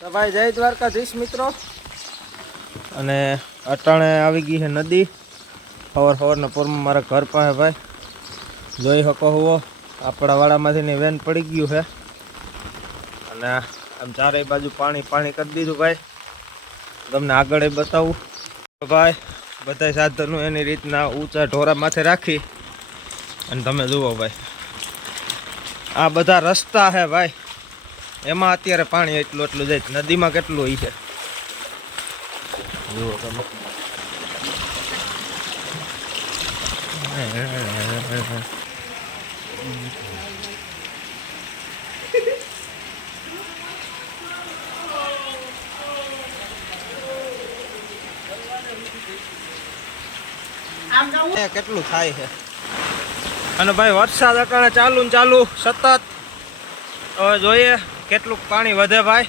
તો ભાઈ જય દ્વારકાધીશ મિત્રો, અને અટાણે આવી ગઈ છે નદી સવારના પોરમાં મારા ઘર પાસે. ભાઈ જોઈ શકો હોવો આપણા વાડામાંથી વેન પડી ગયું છે અને આમ ચારેય બાજુ પાણી પાણી કરી દીધું. ભાઈ તમને આગળ બતાવું ભાઈ, બધા સાધનો એની રીતના ઊંચા ઢોરા માથે રાખી અને તમે જુઓ ભાઈ આ બધા રસ્તા છે ભાઈ, એમાં અત્યારે પાણી એટલું જાય. નદીમાં કેટલું હોય છે જુઓ તમે. કેટલું થાય છે અને ભાઈ વરસાદ અટાણે ચાલુ ને ચાલુ સતત. હવે જોઈએ કેટલું પાણી વધે ભાઈ.